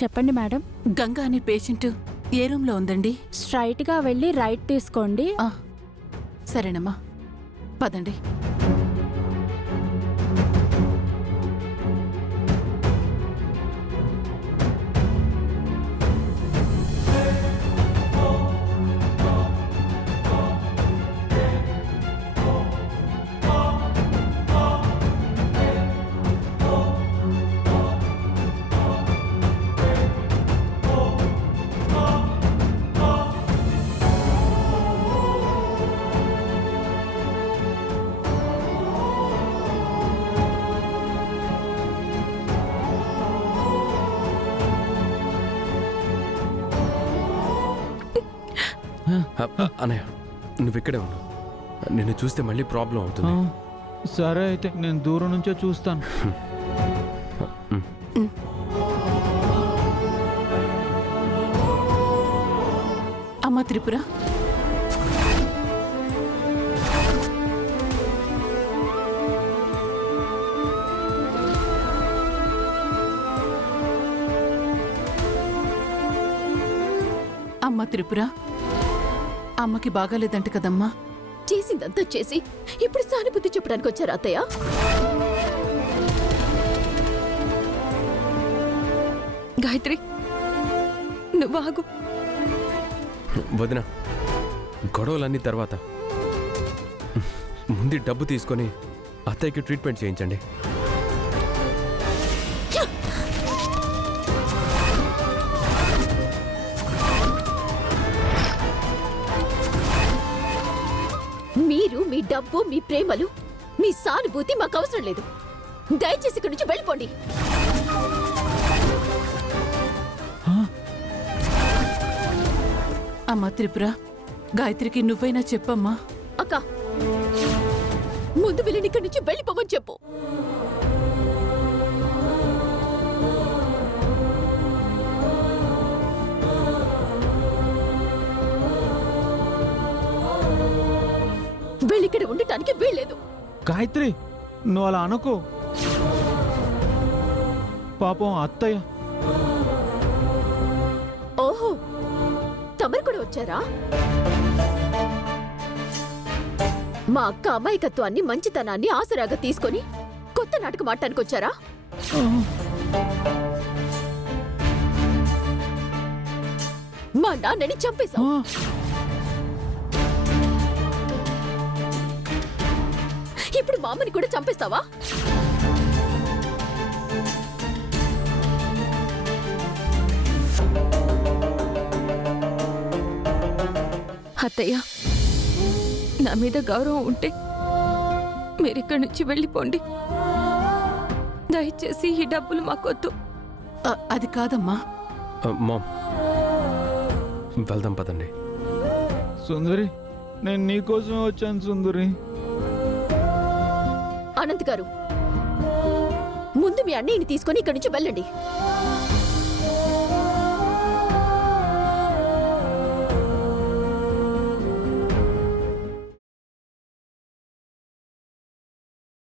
చెప్పండి మేడం. గంగా అనే పేషెంట్ ఏ రూమ్లో ఉందండి? స్ట్రైట్గా వెళ్ళి రైట్ తీసుకోండి. సరేనమ్మా, పదండి. అన్నయ్య, నువ్వు ఇక్కడే ఉండు. నిన్ను చూస్తే మళ్ళీ ప్రాబ్లం అవుతుంది. సరే అయితే నేను దూరం నుంచే చూస్తాను. అమ్మా త్రిపుర, అమ్మా త్రిపుర, అమ్మకి బాగాలేదంట కదమ్మా? చేసిందంతా చేసి ఇప్పుడు సానుభూతి చెప్పడానికి వచ్చారా అత్తయ్య? గాయత్రి, నువ్వు ఆగు. వదిన, గొడవలన్నీ తర్వాత ముందు డబ్బు తీసుకొని అత్తయ్యకి ట్రీట్మెంట్ చేయించండి. మీరు మీ డబ్బు, మీ ప్రేమలు, మీ సానుభూతి మాకు అవసరం లేదు. దయచేసి ఇక్కడి నుంచి వెళ్ళిపోండి. అమ్మా త్రిపుర, గాయత్రికి నువ్వైనా చెప్పమ్మా. అక్క, ముందు వీళ్ళని ఇక్కడి నుంచి వెళ్ళిపోమని చెప్పు. వీళ్ళిక్కడ ఉండటానికి వీల్లేదు. గాయత్రి, నువ్వు అలా అనుకో. పాపం అత్తయ్య. ఓహో, తమరు కూడా వచ్చారా? మా అక్క అమాయకత్వాన్ని, మంచితనాన్ని ఆసరాగా తీసుకొని కొత్త నాటకం ఆడటానికి వచ్చారా? మా నాన్నని చంపేశావు. ఇప్పుడు మా అమ్మని కూడా చంపేస్తావా? అత్తయ్య, నా మీద గౌరవం ఉంటే మీరిక్కడి నుంచి వెళ్ళిపోండి. దయచేసి ఈ డబ్బులు మాకొద్దు. అది కాదమ్మా. మామ్, వెళ్దాం పదండి. సుందరి, నేను నీకోసమే వచ్చాను సుందరి. అనంత్ గారు, ముందు మీ అన్నయ్యని తీసుకొని ఇక్కడి నుంచి వెళ్ళండి.